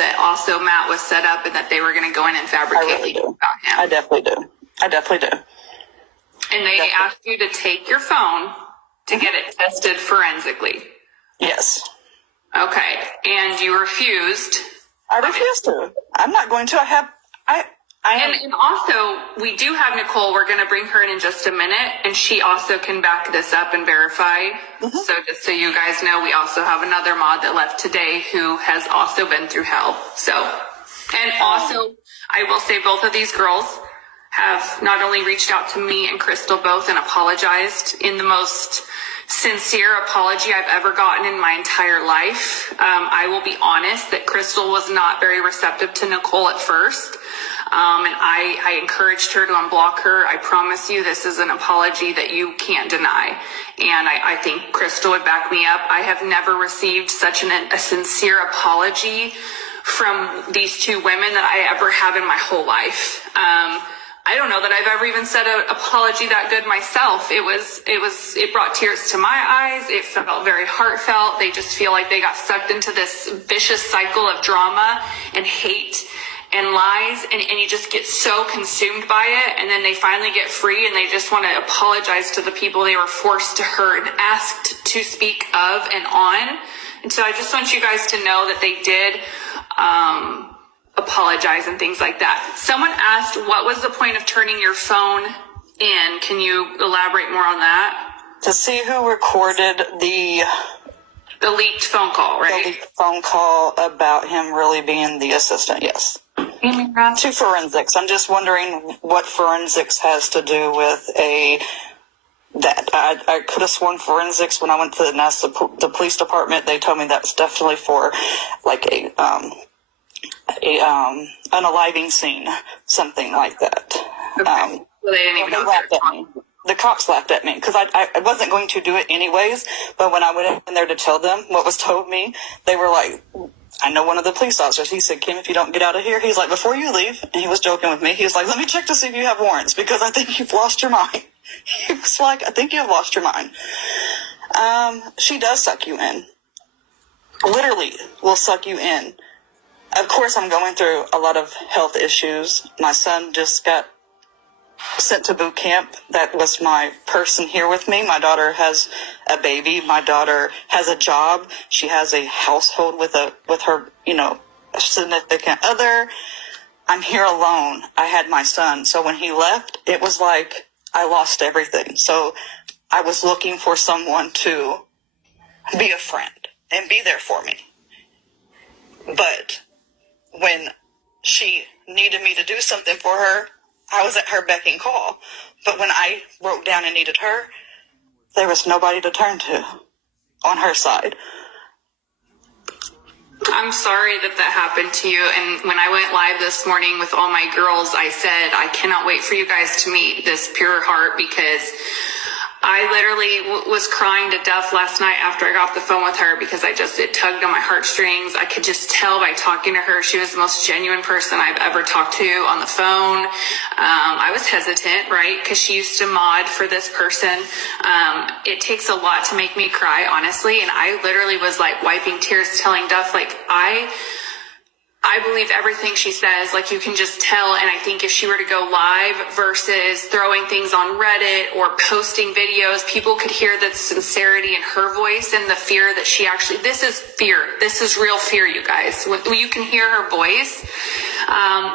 that also Matt was set up and that they were going to go in and fabricate really about him. I definitely do. And they asked you to take your phone to get it tested forensically. Yes. Okay. And you refused. I refuse to. I'm not going to. And also, we do have Nicole. We're going to bring her in just a minute, and she also can back this up and verify. So just so you guys know, we also have another mod that left today who has also been through hell. So, and also, I will say both of these girls have not only reached out to me and Crystal both and apologized in the most sincere apology I've ever gotten in my entire life. I will be honest that Crystal was not very receptive to Nicole at first. And I encouraged her to unblock her. I promise you this is an apology that you can't deny. And I think Crystal would back me up. I have never received such a sincere apology from these two women that I ever have in my whole life. I don't know that I've ever even said an apology that good myself. It brought tears to my eyes. It felt very heartfelt. They just feel like they got sucked into this vicious cycle of drama and hate and lies, and you just get so consumed by it, and then they finally get free and they just want to apologize to the people they were forced to hurt and asked to speak of and on. And so I just want you guys to know that they did apologize and things like that. Someone asked, what was the point of turning your phone in? Can you elaborate more on that? To see who recorded the leaked phone call, right? The leaked phone call about him really being the assistant, yes. To forensics. I'm just wondering what forensics has to do with that. I could have sworn forensics when I went to the police department. They told me that's definitely for like an unaliving scene, something like that. Okay. Well, they didn't even know laughed at me. The cops laughed at me because I wasn't going to do it anyways. But when I went in there to tell them what was told me, they were like, I know one of the police officers, he said, Kim, if you don't get out of here, he's like, before you leave, and he was joking with me, he was like, let me check to see if you have warrants, because I think you've lost your mind. He was like, I think you have lost your mind. She does suck you in. Literally will suck you in. Of course, I'm going through a lot of health issues. My son just got sent to boot camp. That was my person here with me. My daughter has a baby. My daughter has a job. She has a household with her, significant other. I'm here alone. I had my son. So when he left, it was like I lost everything. So I was looking for someone to be a friend and be there for me. But when she needed me to do something for her, I was at her beck and call. But when I broke down and needed her, there was nobody to turn to on her side. I'm sorry that happened to you. And when I went live this morning with all my girls, I said, I cannot wait for you guys to meet this pure heart, because I literally was crying to death last night after I got off the phone with her, because it tugged on my heartstrings. I could just tell by talking to her. She was the most genuine person I've ever talked to on the phone. I was hesitant, right? Because she used to mod for this person. It takes a lot to make me cry, honestly. And I literally was like wiping tears, telling Duff, like, I believe everything she says, like you can just tell. And I think if she were to go live versus throwing things on Reddit or posting videos, people could hear the sincerity in her voice and the fear that she actually, this is fear. This is real fear, you guys. You can hear her voice.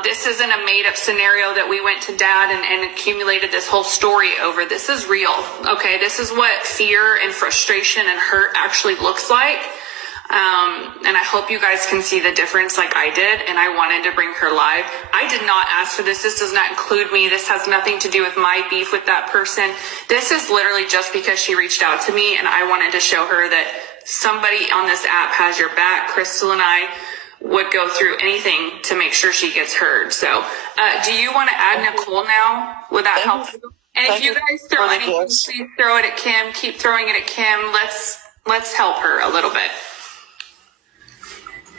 This isn't a made up scenario that we went to Dad and accumulated this whole story over. This is real. Okay. This is what fear and frustration and hurt actually looks like. And I hope you guys can see the difference like I did, and I wanted to bring her live. I did not ask for this. This does not include me. This has nothing to do with my beef with that person. This is literally just because she reached out to me, and I wanted to show her that somebody on this app has your back. Crystal and I would go through anything to make sure she gets heard. So, do you want to add Nicole now? Would that help you? And if you guys throw anything, please throw it at Kim. Keep throwing it at Kim. Let's help her a little bit.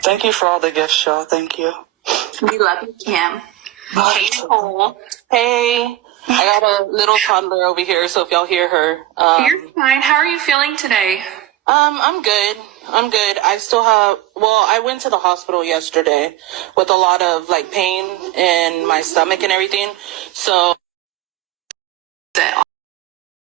Thank you for all the gifts, Shaw. Thank you. We love you, Kim. Hey, Nicole. Hey. I got a little toddler over here, so if y'all hear her. You're fine. How are you feeling today? I'm good. I'm good. I still have, I went to the hospital yesterday with a lot of like pain in my stomach and everything. So